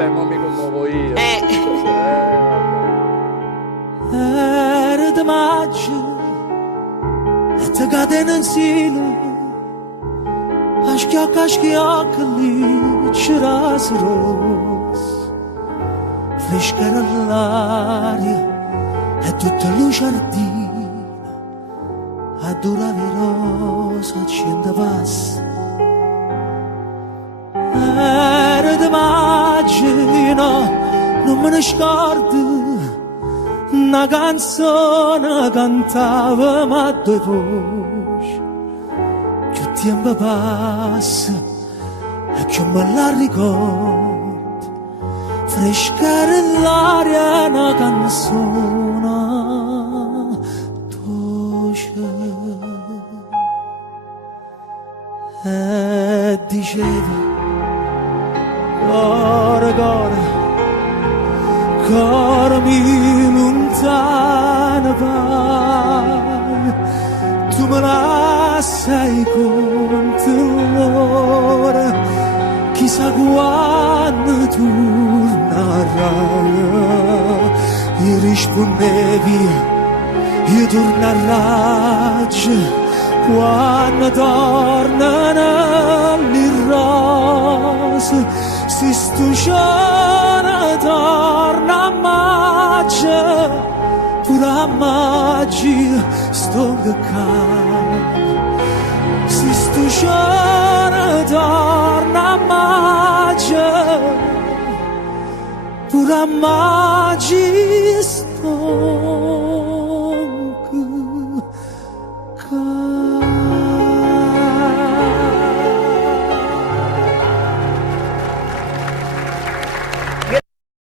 vabbè, ma mi commuovo io. Era di maggio e ti cadeno in silo, a schiocca lì c'era ros, fresca era l'aria e tutta la giardina, a durare rosa accende passa. Era di maggio, no, non me ne scordo, una canzone cantavamo a due voci, più tempo passa e più me la ricordo, fresca l'aria una canzone dolce. E diceva cuore, cuore mio lontano vai, tu me la sai conto l'ora, chissà quando tornerai. Io rispondevi, io tornerai quando tornano le rose, si sto giorno torna a maggio, pure a maggio sto caro. Si sto giorno torna a maggio, pure a maggio sto